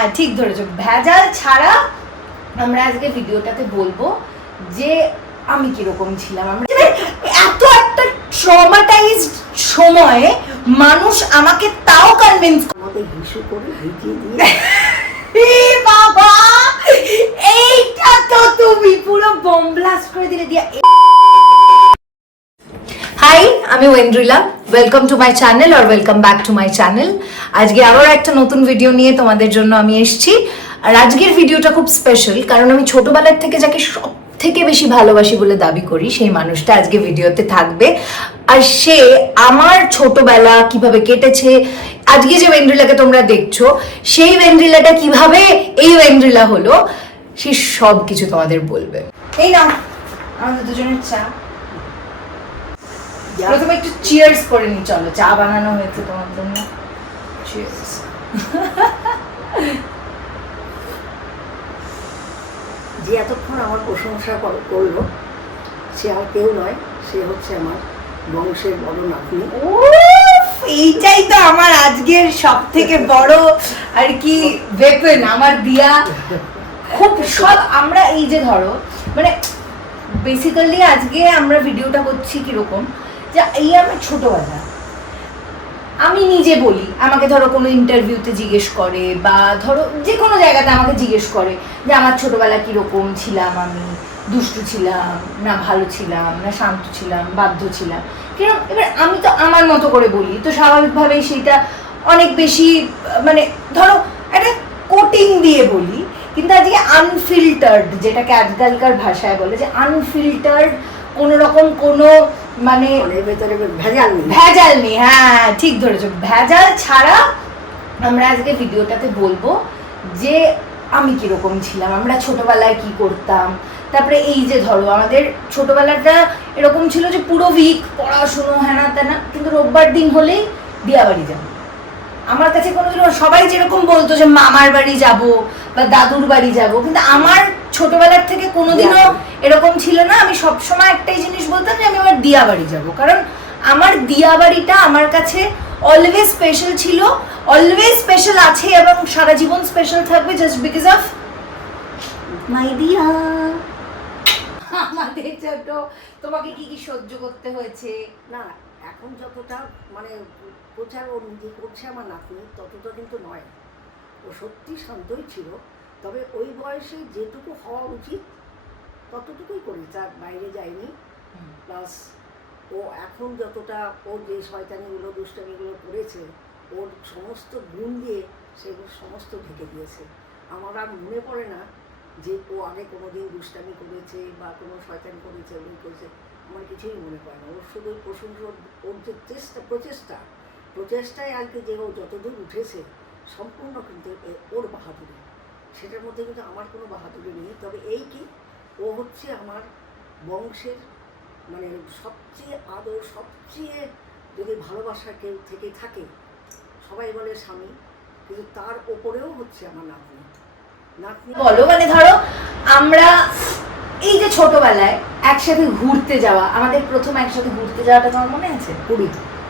হ্যাঁ ঠিক ধরেছো, ভেজাল ছাড়া আমরা আজকে ভিডিওটাতে বলবো যে আমি কিরকম ছিলাম। আমরা এত একটা ট্রমাটাইজড সময়ে মানুষ আমাকে তাও কনভিন্স আমাকে হিসু করে ভিজিয়ে দিয়ে বাবা এইটা তো তুমি পুরো বম ব্লাস্ট করে দিলে দিয়া। হাই, আমি Oindrila, welcome to my channel আর welcome back to my channel. আজকে আবার একটা নতুন ভিডিও নিয়ে তোমাদের জন্য আমি এসেছি। আর আজকের ভিডিওটা খুব স্পেশাল, কারণ আমি ছোটবেলার থেকে যাকে সব থেকে বেশি ভালোবাসি বলে দাবি করি সেই মানুষটা আজকে ভিডিওতে থাকবে। আর সে আমার ছোটবেলা কিভাবে কেটেছে, আজকে যে ওয়েন্দ্রিলাকে তোমরা দেখছো সেই ওয়েন্দ্রিলাটা কিভাবে এই ওয়েন্দ্রিলা হলো, সে সব কিছু তোমাদের বলবে। এই না আমাদের দুজনের চা। প্রথমে একটু চিয়ার্স করে নি, চলো, চা বানানো হয়েছে তোমার জন্য। চিয়ার্স। যে এতক্ষণ আমার প্রশংসা করলো সে আর কেউ নয়, সে হচ্ছে আমার বংশের বড় নাতনি। এইটাই তো আমার আজকের সব থেকে বড় আর কি ওয়েপন, আমার দিয়া। খুব সব আমরা এই যে ধরো মানে বেসিক্যালি আজকে আমরা ভিডিওটা করছি কিরকম, যে এই আমার ছোটবেলা আমি নিজে বলি, আমাকে ধরো কোনো ইন্টারভিউতে জিজ্ঞেস করে বা ধরো যে কোনো জায়গাতে আমাকে জিজ্ঞেস করে যে আমার ছোটবেলা কিরকম ছিলাম, আমি দুষ্টু ছিলাম না ভালো ছিলাম না শান্ত ছিলাম বাধ্য ছিলাম কিরকম। এবার আমি তো আমার মতো করে বলি, তো স্বাভাবিকভাবেই সেটা অনেক বেশি মানে ধরো একটা কোটিং দিয়ে বলি, কিন্তু আজকে আনফিল্টার্ড, যেটাকে আজকালকার ভাষায় বলে যে আনফিল্টার্ড, কোনো রকম কোনো মানে ভেতরে ভেজাল নেই। ভেজাল নেই, হ্যাঁ ঠিক ধরেছো, ভেজাল ছাড়া আমরা আজকে ভিডিওটাতে বলবো যে আমি কিরকম ছিলাম, আমরা ছোটবেলায় কি করতাম। তারপরে এই যে ধরো আমাদের ছোটবেলাটা এরকম ছিল যে পুরো উইক পড়াশুনো হ্যানা ত্যানা, কিন্তু রোববার দিন হলেই দিয়া বাড়ি যাবো। আমার কাছে কোনোদিন সবাই যেরকম বলতো যে মামার বাড়ি যাব বা দাদুর বাড়ি যাব, কিন্তু আমার ছোটবেলার থেকে কোনোদিনও এরকম ছিল না। আমি সবসময় একটাই জিনিস বলতাম যে আমি আমার দিয়া বাড়ি যাব, কারণ আমার দিয়া বাড়িটা আমার কাছে অলওয়েজ স্পেশাল ছিল, অলওয়েজ স্পেশাল আছে এবং সারা জীবন স্পেশাল থাকবে, জাস্ট বিকজ অফ মাই দিয়া। আমাদের ছোট তোমাকে কি কি সহ্য করতে হয়েছে না, এখন যতটা মানে প্রচার ও নিজে করছে আমার নাতনি, ততটা কিন্তু নয়। ও সত্যি শান্তই ছিল, তবে ওই বয়সে যেটুকু হওয়া উচিত ততটুকুই করি, তার বাইরে যায়নি। প্লাস ও এখন যতটা ওর যে শয়তানিগুলো দুষ্টামিগুলো করেছে, ওর সমস্ত গুণ দিয়ে সেগুলো সমস্ত ঢেকে দিয়েছে। আমার আর মনে পড়ে না যে ও আগে কোনো দিন দুষ্টামি করেছে বা কোনো শয়তানি করেছে ওই করেছে, আমার কিছুই মনে পড়ে না। ওর শুধু প্রশংসা, ওর যে প্রচেষ্টায় আজকে যে ও যতদূর উঠেছে সম্পূর্ণ কিন্তু ওর বাহাদুরি, সেটার মধ্যে কিন্তু আমার কোনো বাহাদুরি নেই। তবে এই কি, ও হচ্ছে আমার বংশের মানে সবচেয়ে আদর, সবচেয়ে যদি ভালোবাসা কেউ থেকে থাকে, সবাই বলে স্বামী, কিন্তু তার ওপরেও হচ্ছে আমার নাতনি। বলো মানে ধরো আমরা এই যে ছোটবেলায় একসাথে ঘুরতে যাওয়া, আমাদের প্রথম একসাথে ঘুরতে যাওয়াটা তোমার মনে আছে?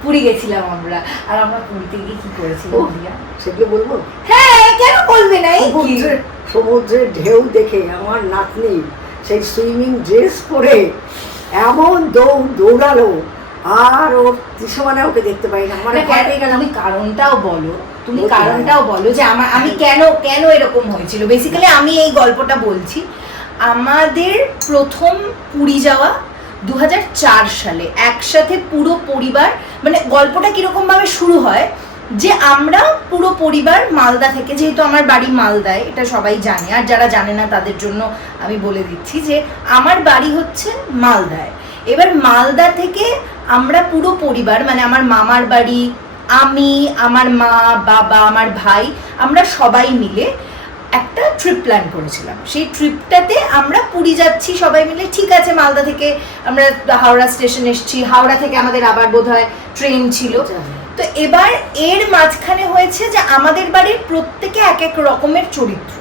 পুরী গেছিলাম আমরা, আর আমরা পুরীতে গিয়ে কি করেছিলাম দিয়া, সেগুলো বলবো? হ্যাঁ কেন বলবে না। সমুদ্রের ঢেউ দেখে আমার নাতনি সেই সুইমিং ড্রেস পরে এমন দৌড়ালো, আর ওর দৃশ্যমানে ওকে দেখতে পাই না। মানে তুমি কারণটাও বলো, তুমি কারণটাও বলো যে আমি কেন এরকম হয়েছিল। বেসিক্যালি আমি এই গল্পটা বলছি। আমাদের প্রথম পুরী যাওয়া 2004 সালে, একসাথে পুরো পরিবার। মানে গল্পটা কিরকম ভাবে শুরু হয় যে আমরা পুরো পরিবার মালদা থেকে, যেহেতু আমার বাড়ি মালদায়, এটা সবাই জানে, আর যারা জানে না তাদের জন্য আমি বলে দিচ্ছি যে আমার বাড়ি হচ্ছে মালদায়। এবার মালদা থেকে আমরা পুরো পরিবার মানে আমার মামার বাড়ি, আমি, আমার মা, বাবা, আমার ভাই, আমরা সবাই মিলে একটা ট্রিপ প্ল্যান করেছিলাম। সেই ট্রিপটাতে আমরা পুরী যাচ্ছি সবাই মিলে, ঠিক আছে। মালদা থেকে আমরা হাওড়া স্টেশন এসেছি, হাওড়া থেকে আমাদের আবার বোধহয় ট্রেন ছিল। তো এবার এর মাঝখানে হয়েছে যে আমাদের বাড়ির প্রত্যেকে এক এক রকমের চরিত্র।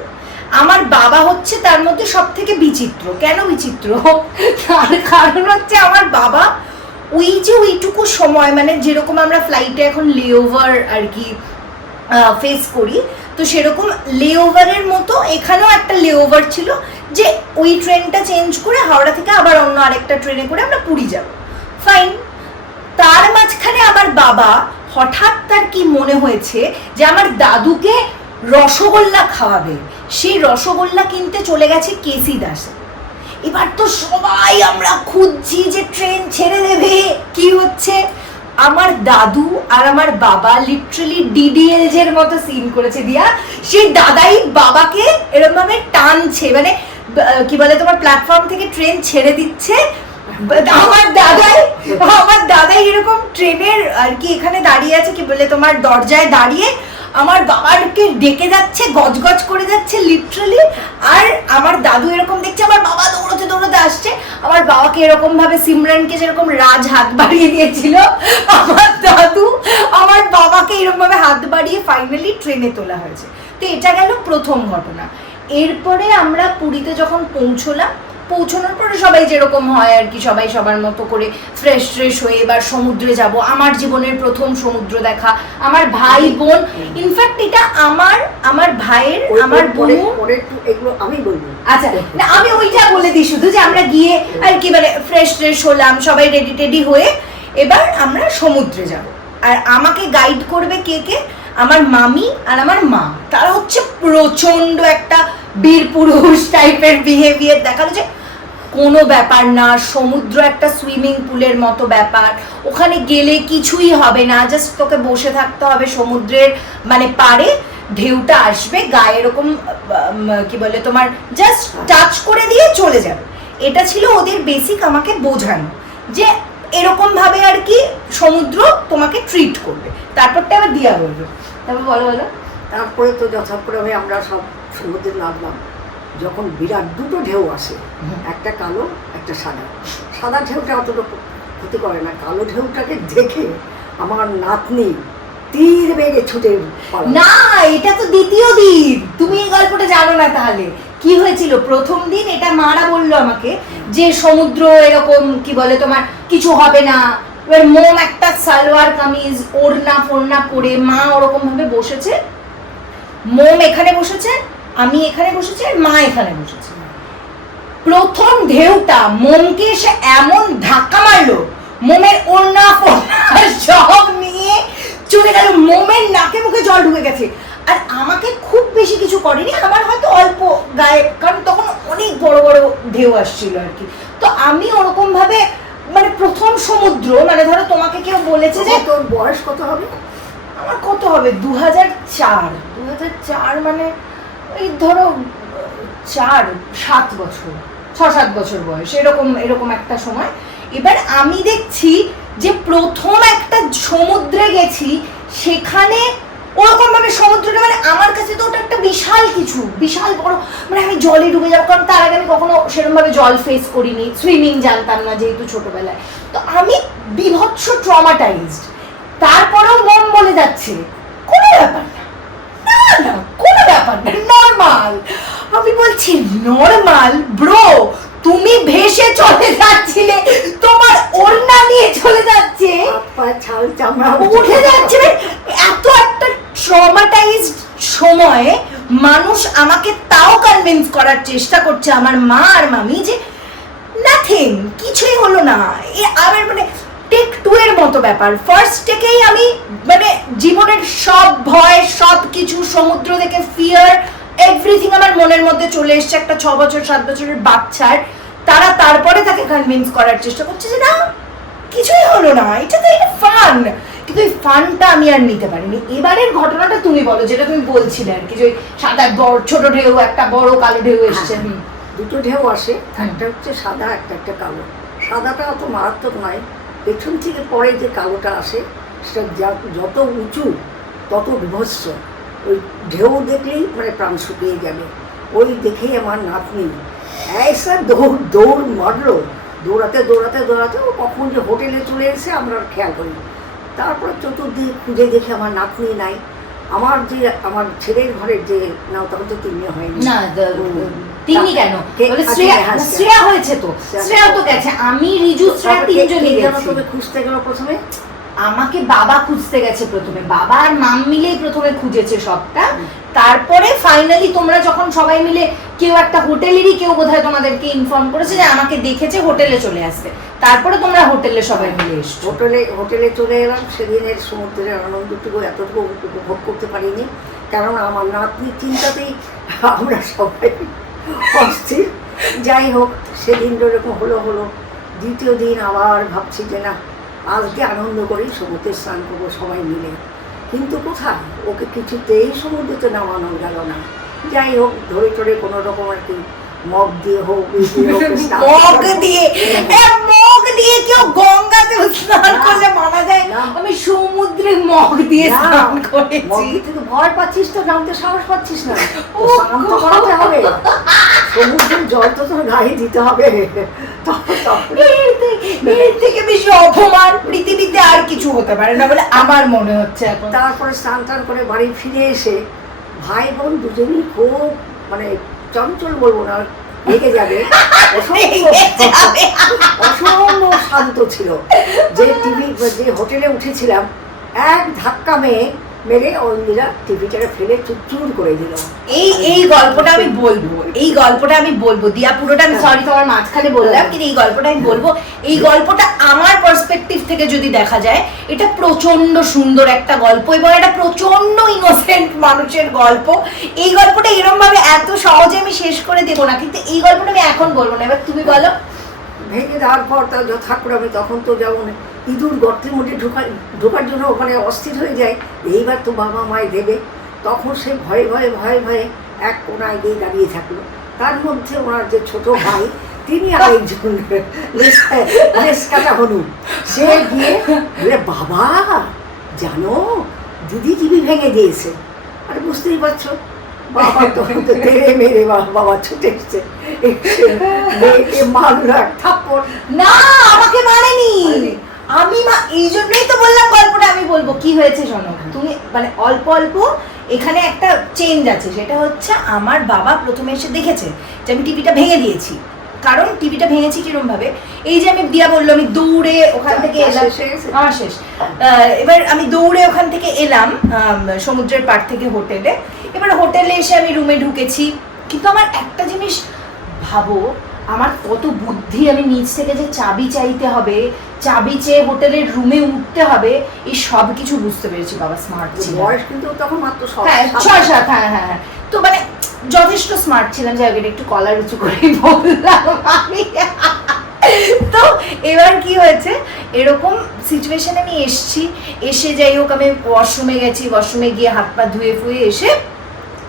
আমার বাবা হচ্ছে তার মধ্যে সব থেকে বিচিত্র। কেন বিচিত্র? তার কারণ হচ্ছে আমার বাবা ওই যে ওইটুকু সময়, মানে যেরকম আমরা ফ্লাইটে এখন লেওভার আর কি ফেস করি, তো সেরকম লেওভারের মতো এখানেও একটা লেওভার ছিল, যে ওই ট্রেনটা চেঞ্জ করে হাওড়া থেকে আবার অন্য আরেকটা ট্রেনে করে আমরা পুরী যাব। ফাইন। তার মাঝখানে আমার বাবা হঠাৎ তার কি মনে হয়েছে যে আমার দাদুকে রসগোল্লা খাওয়াবে, সেই রসগোল্লা কিনতে চলে গেছে কেসি দাসে। এবার তো সবাই আমরা খুঁজছি যে ট্রেন ছেড়ে দেবে, কি হচ্ছে। আমার দাদু আর আমার বাবা লিটারালি ডিডিএলজ এর মতো সিন করেছে দিয়া, সেই দাদাই বাবাকে এরকম ভাবে টানছে, মানে কি বলে তোমার প্ল্যাটফর্ম থেকে ট্রেন ছেড়ে দিচ্ছে, আমার দাদাই এরকম ট্রেনের আর কি এখানে দাঁড়িয়ে আছে, কি বলে তোমার দরজায় দাঁড়িয়ে আমার বাবাকে ডেকে যাচ্ছে, গজগজ করে যাচ্ছে লিটারালি। আর আমার দাদু এরকম দেখছে, আমার বাবা দৌড়তে দৌড়তে আসছে, আমার বাবাকে এরকম ভাবে সিমরানকে যেরকম রাজ হাত বাড়িয়ে দিয়েছিল, আমার দাদু আমার বাবাকে এরকম ভাবে হাত বাড়িয়ে ফাইনালি ট্রেনে তোলা হয়েছে। তো এটা গেল প্রথম ঘটনা। এরপরে আমরা পুরীতে যখন পৌঁছানোর পরে সবাই যেরকম হয় আর কি, সবাই সবার মতো করে ফ্রেশ হয়ে এবার সমুদ্রে যাব। আমার জীবনের প্রথম সমুদ্র দেখা, আমার ভাই বোন, ইনফ্যাক্ট এটা আমার ভাইয়ের, আমার বোনের, এগুলো আমি বলবো। আচ্ছা না, আমি ওইটা বলে দিই শুধু, যে আমরা গিয়ে আর কি মানে ফ্রেশ হলাম, সবাই রেডি হয়ে এবার আমরা সমুদ্রে যাব। আর আমাকে গাইড করবে কে, আমার মামি আর আমার মা। তারা হচ্ছে প্রচন্ড একটা বীর পুরুষ টাইপের বিহেভিয়ার দেখালো, যে কোনো ব্যাপার না, সমুদ্র একটা সুইমিং পুলের মতো ব্যাপার, ওখানে গেলে কিছুই হবে না, জাস্ট তোকে বসে থাকতে হবে সমুদ্রের মানে পাড়ে, ঢেউটা আসবে গায়ে এরকম কি বলে তোমার জাস্ট টাচ করে দিয়ে চলে যাবে। এটা ছিল ওদের বেসিক আমাকে বোঝানো, যে এরকম ভাবে আর কি সমুদ্র তোমাকে ট্রিট করবে। তারপরটা আবার দিয়া বলবে, তারপর বলো। তারপরে তো যথাক্রমে আমরা সব সমুদ্রে নামলাম। যখন বিরাট দুটো ঢেউ আসে, একটা কালো একটা সাদা ঢেউটা অতটা ক্ষতি করে না, কালো ঢেউটাকে দেখে আমার নাতনি তীর বেগে ছুটে না, এটা তো দ্বিতীয় দিন, তুমি এই গল্পটা জানো না। তাহলে কি হয়েছিল প্রথম দিন, এটা মারা বললো আমাকে যে সমুদ্র এরকম কি বলে তোমার কিছু হবে না। এবার মোম একটা সালোয়ার কামিজ ওড়না পরে মা ওরকম ভাবে বসেছে, মোম এখানে বসেছে, আমি এখানে বসেছি, আর মা এখানে বসেছে। প্রথম ঢেউটা মোমকে এসে এমন ধাক্কা মারলো, মোমের ওড়না সব নিয়ে চলে গেল, মোমের নাকে মুখে জল ঢুকে গেছে। আর আমাকে খুব বেশি কিছু করেনি, আমার হয়তো অল্প গায়ে, কারণ তখন অনেক বড় বড় ঢেউ আসছিল আর কি। তো আমি ওরকম ভাবে মানে প্রথম সমুদ্র, মানে ধরো তোমাকে কেউ বলেছে যে তোর বয়স কত হবে, আমার কত হবে 2004 মানে ওই ধরো 6-7 বছর বয়স, এরকম একটা সময়। এবার আমি দেখছি যে প্রথম একটা সমুদ্রে গেছি, সেখানে ওরকম ভাবে সমুদ্রটা মানে আমার কাছে তো ওটা একটা বিশাল বড়, মানে আমি জলে ডুবে যাবো, কারণ তার আগে আমি কখনো সেরকম ভাবে জল ফেস করিনি, সুইমিং জানতাম না যেহেতু ছোটবেলায়। তো আমি বিভৎস ট্রমাটাইজড। তারপরেও মন বলে যাচ্ছে কোনো ব্যাপার না, কোনো ব্যাপার না, নর্মাল। আমি বলছি নর্মাল ব্রো, তুমি ভেসে চলে যাচ্ছিলে, তোমার ওড়না নিয়ে চলে যাচ্ছে, ছাল চামড়া উঠে যাচ্ছে। এত একটা ট্রমাটাইজড সময়ে মানুষ আমাকে তাও কনভিন্স করার চেষ্টা করছে, আমার মা আর মামি, যে নাথিং, কিছুই হলো না। আমার মানে টেক 2 এর মতো ব্যাপার। ফার্স্ট টেকেই আমি মানে জীবনের সব ভয়, সব কিছু, সমুদ্র থেকে ফিয়ার, এভরিথিং আমার মনের মধ্যে চলে এসছে একটা 6 বছর 7 বছরের বাচ্চার। তারপরে তাকে কনভিন্স করার চেষ্টা করছে যে না কিছুই হলো না, এটা তো এটা ফান। কিন্তু এই ফানটা আমি আর নিতে পারিনি। এবারের ঘটনাটা তুমি বলো, যেটা তুমি বলছিলে আর কি, যে সাদা ছোট ঢেউ, একটা বড় কালো ঢেউ এসছে। দুটো ঢেউ আসে, একটা হচ্ছে সাদা, একটা কালো। সাদাটা অত মারাত্মক নয়, পেছন থেকে পরে যে কালোটা আসে সেটা যত উঁচু তত বিভৎস। ওই ঢেউ দেখলেই মানে প্রাণ শুকিয়ে যাবে। ওই দেখেই আমার নাতনি ऐसा দৌড় মারলো, দৌড়াতে ও কখন যে হোটেলে চলে এসে আমরা খেয়াল করি। তারপর চতুর্দিক খুঁজে দেখে আমার নাতনি নাই। আমার ছেলের ঘরের যে নাও, তখন তো তিন্নি হয়নি না, তিন্নি কেন, শ্রেয়া হয়েছে তো, শ্রেয়া তো গেছে, আমি রিজু শ্রেয়া তিনজনই গেছি। তবে খুঁজতে গেল প্রথমে আমাকে বাবা খুঁজতে গেছে প্রথমে, বাবা আর মাম মিলেই প্রথমে খুঁজেছে সবটা। তারপরে ফাইনালি তোমরা যখন সবাই মিলে কেউ একটা হোটেলেরই কেউ বোধহয় তোমাদেরকে ইনফর্ম করেছে যে আমাকে দেখেছে হোটেলে চলে আসতে, তারপরে তোমরা হোটেলে সবাই মিলে এসছো। হোটেলে চলে এলাম। সেদিনের সমুদ্রের আনন্দটুকু এতটুকু উপভোগ করতে পারিনি, কারণ আমার নাতনির চিন্তাতেই আমরা সবাই অস্থির। যাই হোক, সেদিন যেরকম হলো। দ্বিতীয় দিন আবার ভাবছি যে না, আজকে আনন্দ করি, সমুদ্রে স্নান করবো সবাই মিলে। কিন্তু কোথায়, ওকে কিছুতেই সমুদ্রেতে নামানো গেল না। যাই হোক, ধরে টরে কোনো রকম আর কি মগ দিয়ে হোক, মগ দিয়ে কেউ গঙ্গাতে স্নান করলে মানা যায় না। আমি সমুদ্রে মগ দিয়ে স্নান করেছি। থেকে ভয় পাচ্ছিস তো, নামতে সাহস পাচ্ছিস না, স্নান তো করাতে হবে, সমুদ্রের জল তো তোর গায়ে দিতে হবে। এর থেকে বেশি অপমান পৃথিবীতে আর কিছু হতে পারে না বলে আমার মনে হচ্ছে এখন। তারপরে স্নান টান করে বাড়ি ফিরে এসে ভাই বোন দুজনই খুব মানে চঞ্চল বলবো না, রেগে যাবে, অসম্ভব শান্ত ছিল। যে হোটেলে উঠেছিলাম, এক ধাক্কা মেরে অঞ্জিরা টিভিটাকে ফেলে চুরচুর করে দিল। এই গল্পটা আমি বলবো দিয়া, পুরোটা আমি সরি তোমার মাঝখানে বললাম, কিন্তু এই গল্পটা আমি বলবো। এই গল্পটা আমার পার্সপেক্টিভ থেকে যদি দেখা যায়, এটা প্রচন্ড সুন্দর একটা গল্প এবং এটা প্রচন্ড ইনোসেন্ট মানুষের গল্প। এই গল্পটা এরকম ভাবে এত সহজে আমি শেষ করে দেবো না, কিন্তু এই গল্পটা আমি এখন বলবো না, এবার তুমি বলো। ভেঙে দেওয়ার পর তার ঠাকুর আমি তখন তো যেমন ইঁদুর গর্তের মধ্যে ঢোকার জন্য ওখানে অস্থির হয়ে যায়, এইবার তো বাবা মায় দেবে। তখন সে ভয়ে ভয়ে ভয়ে ভয়ে এক কোনায় গিয়ে দাঁড়িয়ে থাকলো। তার মধ্যে ওনার যে ছোট ভাই, তিনি আরেকজন লেস কাটা হনু, সে গিয়ে বলে, বাবা জানো দিদি টিভি ভেঙে দিয়েছে। আর বুঝতেই পারছো, বাবা তখন তো তেড়ে মেরে বাবা ছুটে এসছে, মেয়েকে মারলো এক থাপ্পড়। না, আমাকে মারেনি। আমি এই জন্যই তো বললাম গল্পটা আমি বলবো। কি হয়েছে শোনো, তুমি মানে অল্প অল্প এখানে একটা চেঞ্জ আছে। সেটা হচ্ছে আমার বাবা প্রথমে এসে দেখেছে যে আমি টিভিটা ভেঙে দিয়েছি। কারণ টিভিটা ভেঙেছি কিরম ভাবে, এই যে আমি দিয়া বললো আমি দৌড়ে ওখান থেকে এলাম, আমার শেষ। এবার আমি দৌড়ে ওখান থেকে এলাম সমুদ্রের পাড় থেকে হোটেলে। এবার হোটেলে এসে আমি রুমে ঢুকেছি, কিন্তু আমার একটা জিনিস ভাবো, আমার কত বুদ্ধি, আমি নিচ থেকে যে চাবি চাইতে হবে, চাবি চেয়ে হোটেলের রুমে উঠতে হবে, এই সব কিছু বুঝতে পেরেছি। বাবা স্মার্ট ছিল, বয়স কিন্তু তখন মাত্র 6-7। হ্যাঁ, তো মানে যথেষ্ট স্মার্ট ছিলাম। জায়গাটা একটু কলার উঁচু করে বললাম আমি। তো এবার কি হয়েছে, এরকম সিচুয়েশনে আমি এসে যাই হোক আমি ওয়াশরুমে গেছি, ওয়াশরুমে গিয়ে হাত পা ধুয়ে ফুয়ে এসে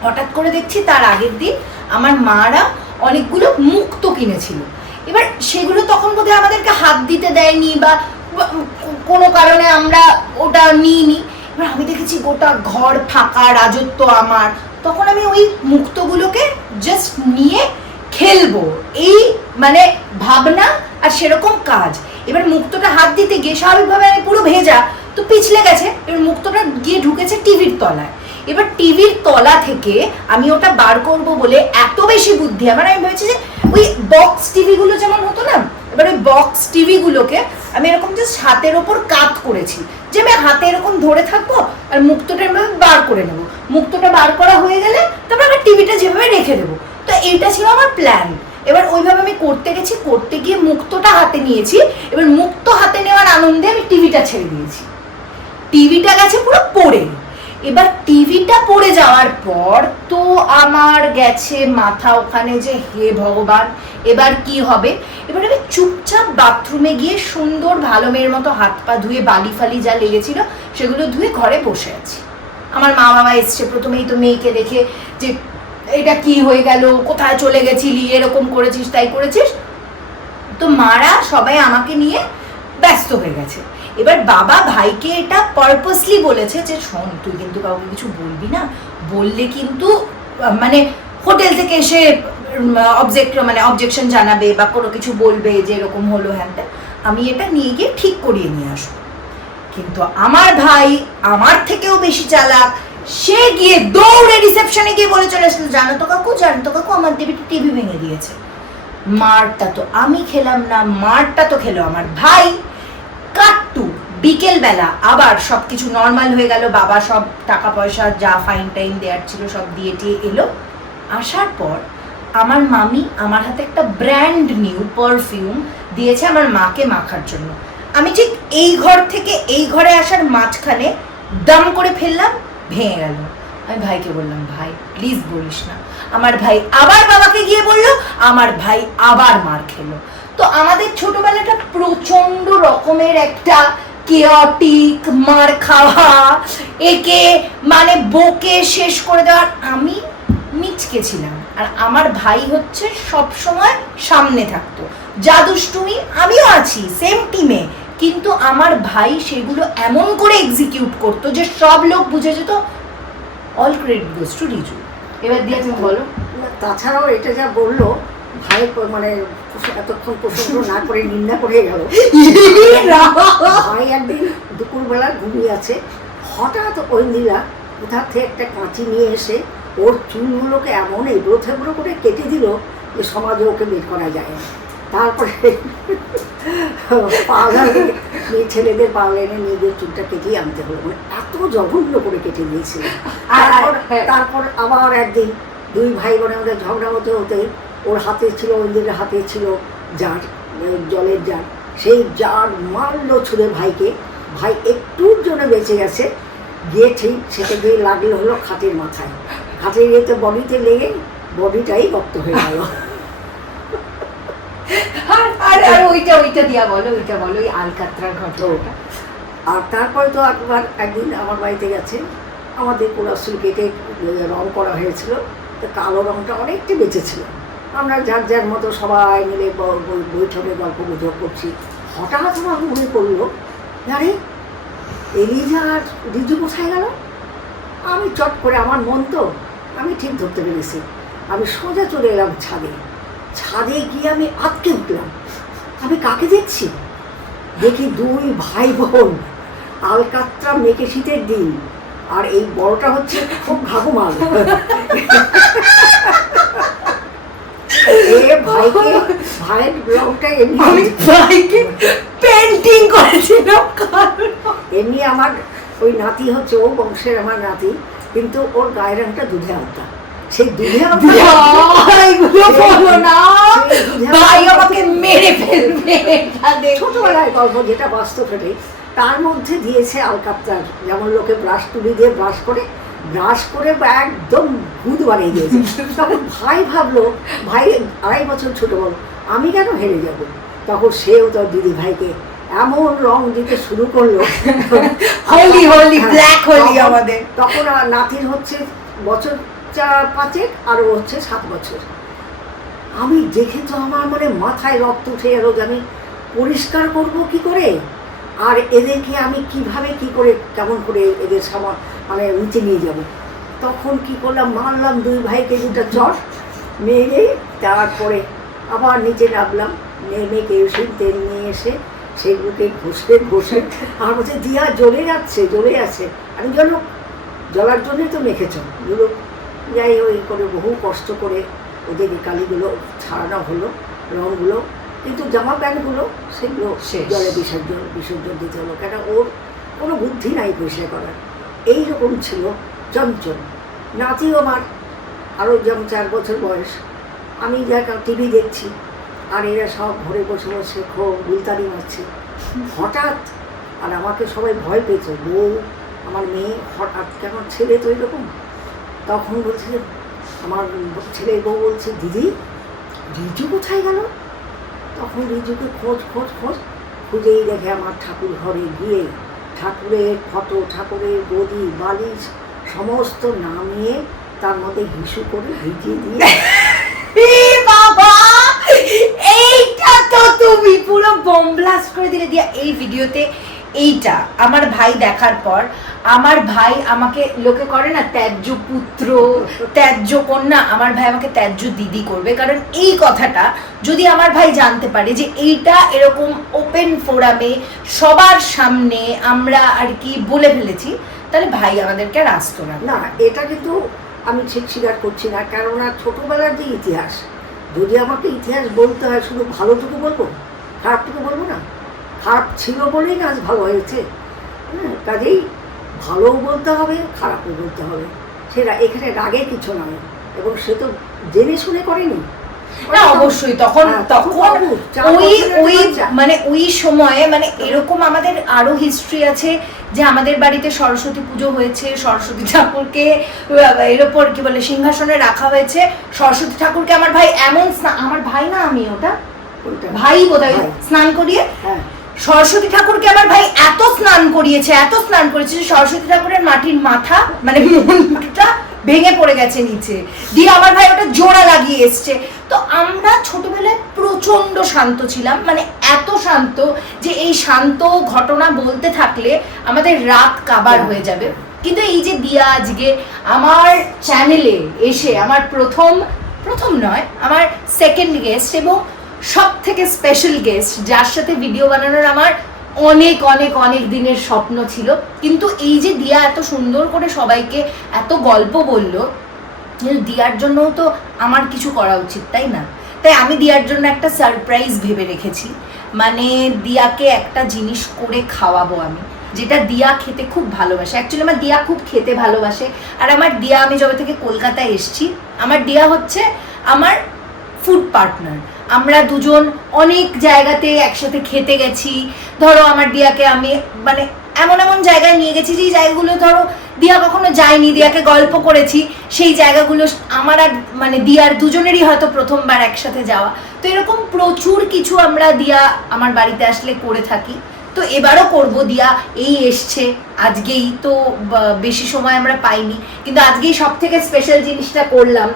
হঠাৎ করে দেখছি তার আগের দিন আমার মারা অনেকগুলো মুক্তো কিনেছিল। এবার সেগুলো তখন বোধহয় আমাদেরকে হাত দিতে দেয়নি বা কোনো কারণে আমরা ওটা নিইনি। এবার আমি দেখেছি গোটা ঘর ফাঁকা, রাজত্ব আমার। তখন আমি ওই মুক্তগুলোকে জাস্ট নিয়ে খেলবো, এই মানে ভাবনা আর সেরকম কাজ। এবার মুক্তটা হাত দিতে গিয়ে স্বাভাবিকভাবে আমি পুরো ভেজা, তো পিছলে গেছে। এবার মুক্তটা গিয়ে ঢুকেছে টিভির তলায়। এবার টিভির তলা থেকে আমি ওটা বার করব বলে এত বেশি বুদ্ধি আমার, আমি ভেবেছি যে ওই বক্স টিভিগুলো যেমন হতো না, এবার ওই বক্স টিভিগুলোকে আমি এরকম জাস্ট হাতের ওপর কাত করেছি, যে আমি হাতে এরকম ধরে থাকবো আর মুক্তটা এভাবে বার করে নেবো। মুক্তটা বার করা হয়ে গেলে তারপর আমার টিভিটা যেভাবে রেখে দেবো। তো এইটা ছিল আমার প্ল্যান। এবার ওইভাবে আমি করতে গিয়ে মুক্তটা হাতে নিয়েছি। এবার মুক্ত হাতে নেওয়ার আনন্দে আমি টিভিটা ছেড়ে দিয়েছি, টিভিটা গেছে পুরো পড়ে। এবার টিভিটা পড়ে যাওয়ার পর তো আমার গেছে মাথা ওখানে যে হে ভগবান এবার কি হবে। এবার আমি চুপচাপ বাথরুমে গিয়ে সুন্দর ভালো মেয়ের মতো হাত পা ধুয়ে বালি ফালি যা লেগেছিল সেগুলো ধুয়ে ঘরে বসে আছি। আমার মা বাবা এসছে, প্রথমেই তো মেয়েকে দেখে যে এটা কি হয়ে গেল, কোথায় চলে গেছিলি, এরকম করেছিস তাই করেছিস। তো মারা সবাই আমাকে নিয়ে ব্যস্ত হয়ে গেছে। এবার বাবা ভাইকে এটা পারপাসলি বলেছে যে শোন, তুই কিন্তু কাউকে কিছু বলবি না, বললে কিন্তু মানে হোটেল থেকে এসে অবজেকশন জানাবে বা কোনো কিছু বলবে যে এরকম হলো হ্যান ত্যান, আমি এটা নিয়ে গিয়ে ঠিক করিয়ে নিয়ে আসবো। কিন্তু আমার ভাই আমার থেকেও বেশি চালাক, সে গিয়ে দৌড়ে রিসেপশনে গিয়ে বলে চলে আসলো, জানো তো কাকু আমার টিভি ভেঙে দিয়েছে। মারটা তো আমি খেলাম না, মারটা তো খেলো আমার ভাই। কাট্টু বিকেলবেলা আবার সব কিছু নর্মাল হয়ে গেল, বাবা সব টাকা পয়সা যা ফাইন টাইম দেওয়ার ছিল সব দিয়ে টিয়ে এলো। আসার পর আমার মামি আমার হাতে একটা ব্র্যান্ড নিউ পারফিউম দিয়েছে আমার মাকে মাখার জন্য। আমি ঠিক এই ঘর থেকে এই ঘরে আসার মাঝখানে দাম করে ফেললাম, ভেঙে গেল। আমি ভাইকে বললাম, ভাই প্লিজ বলিস না। আমার ভাই আবার বাবাকে গিয়ে বললো, আমার ভাই আবার মার খেলো। তো আমাদের ছোটবেলাটা প্রচন্ড রকমের একটা কেয়টিক, মার খাওয়া, একে মানে বকে শেষ করে দেওয়ার। আমি মিচকে ছিলাম, আর আমার ভাই হচ্ছে সব সময় সামনে থাকতো, যা দুষ্টুমি আমিও আছি সেম টিমে, কিন্তু আমার ভাই সেগুলো এমন করে এক্সিকিউট করতো যে সব লোক বুঝে যেত all credit goes to Riju. এবার দিয়ে তুমি বলো। তাছাড়াও এটা যা বললো ভাই, মানে এতক্ষণ প্রসঙ্গ না করে নিন্দা করে গেল। ভাই একদিন দুপুরবেলা ঘুমিয়ে আছে, হঠাৎ ঐন্দিরা কোথা থেকে একটা কাঁচি নিয়ে এসে ওর চুলগুলোকে এমন এবড়ো থেবড়ো করে কেটে দিল যে সমাজে ওকে বের করা যায় না। তারপরে ছেলেদের পাগল এনে নিজের চুলটা কেটেই আনতে হলো, মানে এত জঘন্য করে কেটে দিয়েছিল। তারপর আবার একদিন দুই ভাই বোনের মধ্যে ঝগড়া হতে হতে ওর হাতে ছিল, ঐন্দিরের হাতে ছিল জার, জলের জার, সেই জার মারলো ছুঁড়ে ভাইকে। ভাই একটুর জন্য বেঁচে গেছে, গিয়ে ঠিক সেটা গিয়ে লাগলো হলো খাটের মাথায়, খাটের ইয়েতে বডিতে লেগে বডিটাই রক্ত হয়ে গেল। ওইটা দিয়া বলো, ওইটা বলো, ওই আলকাতরার ঘটনাটা। আর তারপরে তো একবার একদিন আমার বাড়িতে গেছে, আমাদের পুরো চুল কেটে রং করা হয়েছিল, তো কালো রংটা অনেকটা বেঁচেছিল। আমরা যার যার মতো সবাই মিলে বৈঠকে গল্প গুজব করছি। হঠাৎ আমার মনে পড়লো, আরে এলিজা আর রিজু কোথায় গেল? আমি চট করে, আমার মন তো, আমি ঠিক ধরতে পেরেছি। আমি সোজা চলে এলাম ছাদে। ছাদে গিয়ে আমি আটকে উঠলাম, আমি কাকে দেখছি? দেখি দুই ভাই বোন, আলকাতরা মেঘে শীতের দিন, আর এই বড়টা হচ্ছে খুব ঘাগুমাল। ভাইয়ের ব্লগটা পেন্টিং করেছিলাম। এমনি আমার ওই নাতি হচ্ছে, ও বংশের আমার নাতি, কিন্তু ওর গায়ের রংটা দুধে আলতা। সেই দুধে ছোটবেলায় গল্প, যেটা বাস্তব ফেটে, তার মধ্যে দিয়েছে আলকাতরার, যেমন লোকে ব্রাশ তুলি দিয়ে ব্রাশ করে একদম ভূত বানিয়ে দিয়েছে। তখন ভাই ভাবলো, ভাই 2.5 বছর ছোট বল, আমি কেন হেরে যাব? তখন সেও তোর দিদি ভাইকে এমন রং দিতে শুরু করলো, হোলি হোলি ব্ল্যাক হোলি আমাদের। তখন নাতির হচ্ছে বছর 4-5, আর ও হচ্ছে 7 বছর। আমি দেখে তো আমার মানে মাথায় রক্ত উঠে গেল যে আমি পরিষ্কার করব কি করে, আর এদেরকে আমি কিভাবে কি করে কেমন করে এদের মানে নিচে নিয়ে যাব। তখন কি করলাম, মারলাম দুই ভাইকে দুটা চট মেরে, তারপরে আবার নিচে নামলাম, নেমে কেরোসিন তেল নিয়ে এসে সেগুলোকে ঘষে আমার বলছে, দিয়া জ্বলে যাচ্ছে। আমি জ্বলার জন্যই তো মেখেছ গুলো। যাই ওই করে বহু কষ্ট করে ওদের কালিগুলো ছাড়ানো হলো, রঙগুলো, কিন্তু জামা প্যান্টগুলো সেগুলো জলে বিসর্জন দিতে হলো, কেন ওর কোনো বুদ্ধি নাই পরিষ্কার করার। এইরকম ছিল চঞ্চল। নাতিও আমার আরও যেমন 4 বছর বয়স। আমি যা টিভি দেখছি, আর এরা সব ঘরে বসে বসে গুলতানি মারছে। হঠাৎ, আর আমাকে সবাই ভয় পেয়েছে, বউ আমার মেয়ে, হঠাৎ কেন ছেলে তো এরকম। তখন বলছে, আমার ছেলের বউ বলছে, দিদি রিজু কোথায় গেল? তখন রিজুকে খুঁজেই দেখে আমার ঠাকুর ঘরে গিয়ে ঠাকুরের ফটো, ঠাকুরের গদি, বালিশ সমস্ত নামিয়ে তার মধ্যে হিসু করে ভিজিয়ে দিয়ে। বাবা, এইটা তো তুমি পুরো বোম ব্লাস্ট করে দিলে। দিয়া এই ভিডিওতে এইটা আমার ভাই দেখার পর, আমার ভাই আমাকে, লোকে করে না ত্যায্য পুত্র, ত্যায্য কন্যা, আমার ভাই আমাকে ত্যায্য দিদি করবে। কারণ এই কথাটা যদি আমার ভাই জানতে পারে যে এইটা এরকম ওপেন ফোরামে সবার সামনে আমরা আর কি বলে ফেলেছি, তাহলে ভাই আমাদেরকে আর আসতো না। না, এটা কিন্তু আমি ঠিক স্বীকার করছি না, কেননা ছোটোবেলার যে ইতিহাস, যদি আমাকে ইতিহাস বলতে হয় শুধু ভালোটুকু বলবো, খারাপটুকু বলবো না। খারাপ ছিল বলেই না আজ ভালো হয়েছে। হ্যাঁ, কাজেই ভালোও বলতে হবে, খারাপও বলতে হবে, সেটা এখানে রাগে কিছু নয়। এবং সে তো জেনে শুনে করেনি। না অবশ্যই তখন ওই মানে ওই সময়ে মানে এরকম আমাদের আরো হিস্ট্রি আছে যে আমাদের বাড়িতে সরস্বতী পুজো হয়েছে, সরস্বতী ঠাকুরকে এর ওপর কি বলে সিংহাসনে রাখা হয়েছে। সরস্বতী ঠাকুরকে আমার ভাই এমন আমার ভাই না আমি ওটা ভাই বোধহয় স্নান করিয়ে সরস্বতী ঠাকুরকে আমার ভাই এত স্নান করিয়েছে যে সরস্বতী ঠাকুরের মাটির মাথা মানে মুন্ডটা ভেঙে পড়ে গেছে নিচে, দিয়ে আমার ভাই ওটা জোড়া লাগিয়ে এসছে। তো আমরা ছোটবেলায় প্রচন্ড শান্ত ছিলাম, মানে এত শান্ত যে এই শান্ত ঘটনা বলতে থাকলে আমাদের রাত কাবার হয়ে যাবে। কিন্তু এই যে দিয়া আজকে আমার চ্যানেলে এসে আমার প্রথম নয় আমার সেকেন্ড গেস্ট এবং সব থেকে স্পেশাল গেস্ট, যার সাথে ভিডিও বানানোর আমার অনেক অনেক অনেক দিনের স্বপ্ন ছিল। কিন্তু এই যে দিয়া এত সুন্দর করে সবাইকে এত গল্প বললো, দিয়ার জন্যও তো আমার কিছু করা উচিত, তাই না? তাই আমি দিয়ার জন্য একটা সারপ্রাইজ ভেবে রেখেছি। মানে দিয়াকে একটা জিনিস করে খাওয়াবো আমি, যেটা দিয়া খেতে খুব ভালোবাসে। অ্যাকচুয়ালি আমার দিয়া খুব খেতে ভালোবাসে। আর আমার দিয়া, আমি যবে থেকে কলকাতায় এসেছি, আমার দিয়া হচ্ছে আমার ফুড পার্টনার। আমরা দুজন অনেক জায়গাতে একসাথে খেতে গেছি। ধরো আমার দিয়াকে আমি মানে এমন এমন জায়গায় নিয়ে গেছি যে জায়গাগুলো ধরো দিয়া কখনো যায়নি, দিয়াকে গল্প করেছি, সেই জায়গাগুলো আমার আর মানে দিয়ার দুজনেরই হয়তো প্রথমবার একসাথে যাওয়া। তো এরকম প্রচুর কিছু আমরা দিয়া আমার বাড়িতে আসলে করে থাকি। তো এবারও করব। দিয়া এই এসছে আজকেই, তো বেশি সময় আমরা পাইনি, কিন্তু আজকেই সব থেকে স্পেশাল জিনিসটা করলাম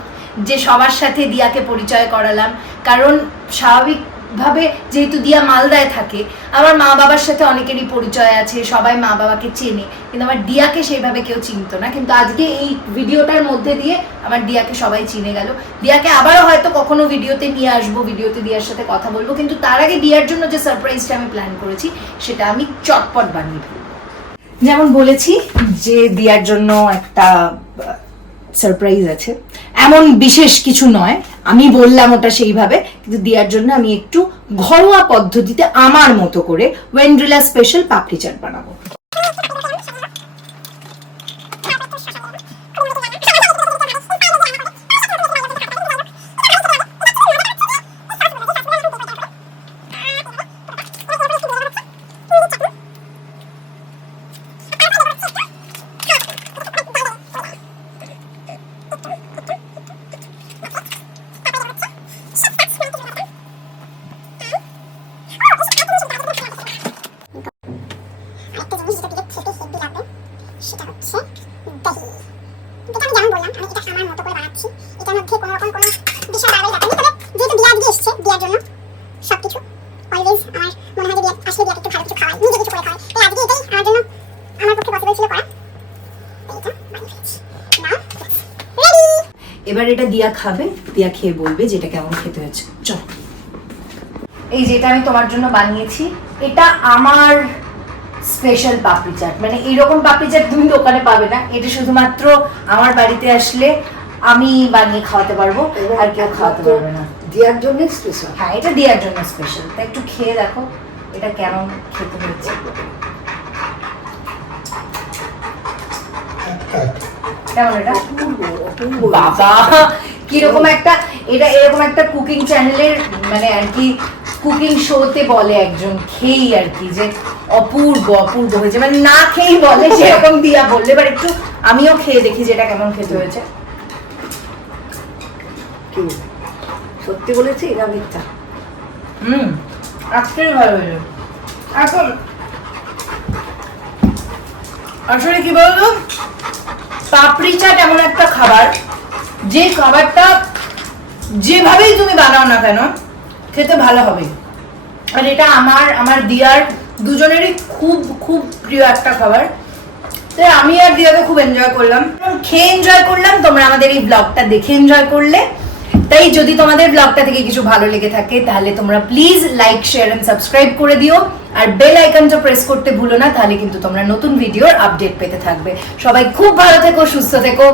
যে সবার সাথে দিয়াকে পরিচয় করালাম। কারণ স্বাভাবিকভাবে যেহেতু দিয়া মালদায় থাকে, আমার মা বাবার সাথে অনেকেরই পরিচয় আছে, সবাই মা বাবাকে চেনে, কিন্তু আমার দিয়াকে সেইভাবে কেউ চিনতো না। কিন্তু আজকে এই ভিডিওটার মধ্যে দিয়ে আমার দিয়াকে সবাই চিনে গেল। দিয়াকে আবারও হয়তো কখনো ভিডিওতে নিয়ে আসবো, ভিডিওতে দিয়ার সাথে কথা বলবো, কিন্তু তার আগে দিয়ার জন্য যে সারপ্রাইজটা আমি প্ল্যান করেছি সেটা আমি চটপট বানিয়ে ফেলবো। যেমন বলেছি যে দিয়ার জন্য একটা সারপ্রাইজ আছে, এমন বিশেষ কিছু নয়, আমি বললাম ওটা সেইভাবে, কিন্তু দিয়ার জন্য আমি একটু ঘরোয়া পদ্ধতিতে আমার মতো করে ওয়েন্ড্রিলা স্পেশাল পাপড়ি চাট বানাবো। সেটা হচ্ছে দহি। যেটা আমি যেমন বললাম, আমি এটা আমার মতো করে বানাচ্ছি। এটার মধ্যে কোনো রকম কোনো বিশাল বাড়াবাড়ি ব্যাপার নেই। তবে যেহেতু দিয়া আজকে এসছে, দিয়ার জন্য সবকিছু অলওয়েজ আমার মনে হয় যে দিয়া আসলে দিয়াকে একটু ভালো কিছু খাওয়াই, নিজে কিছু করে খাওয়াই। তাই আজকে এটাই আমার জন্য আমার পক্ষে পসিবল ছিল করা। এইটা বানিয়ে ফেলেছি। নাও রেডি। এবার এটা দিয়া খাবে, দিয়া খেয়ে বলবে যেটা কেমন খেতে হয়েছে। চল, এই যেটা আমি তোমার জন্য বানিয়েছি, এটা আমার স্পেশাল পাপড়ি চাট। মানে এইরকম পাপড়ি চাট তুমি দোকানে পাবে না, এটা শুধুমাত্র আমার বাড়িতে আসলে আমি বানিয়ে খাওয়াতে পারবো, আর কেউ খাওয়াতে পারবে না। দিয়ার জন্য স্পেশাল। হ্যাঁ, এটা দিয়ার জন্য স্পেশাল। তাই একটু খেয়ে দেখো এটা কেমন খেতে হয়েছে। কেমন এটা? বাবা, কিরকম একটা, এটা এরকম একটা কুকিং চ্যানেলের মানে আর কি কুকিং শোতে বলে একজন, খেয়েই আর কি যে অপূর্ব অপূর্ব হয়েছে, মানে না খেয়েই বলে সেরকম দিয়া বললে। এবার একটু আমিও খেয়ে দেখি যেটা কেমন খেতে হয়েছে। সত্যি বলেছি না মিথ্যা? আজকের ভালো হয়েছে। এখন আসলে কি বলতো, পাপড়ি চাট এমন একটা খাবার, যে খাবারটা যেভাবেই তুমি বানাও না কেন খেতে ভালো হবে। আর এটা আমার দিয়ার দুজনেরই খুব খুব প্রিয় একটা খাবার। তাই আমি আর দিয়াকে খুব এনজয় করলাম, খেয়ে এনজয় করলাম। তোমরা আমাদের এই ব্লগটা দেখে এনজয় করলে। তাই যদি তোমাদের ব্লগটা থেকে কিছু ভালো লেগে থাকে তাহলে তোমরা please like, share and subscribe করে দিও। আর বেল আইকনটা প্রেস করতে ভুলো না, তাহলে কিন্তু তোমরা নতুন ভিডিওর আপডেট পেতে থাকবে। সবাই খুব ভালো থেকো, সুস্থ থেকো।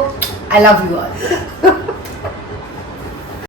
I love you all.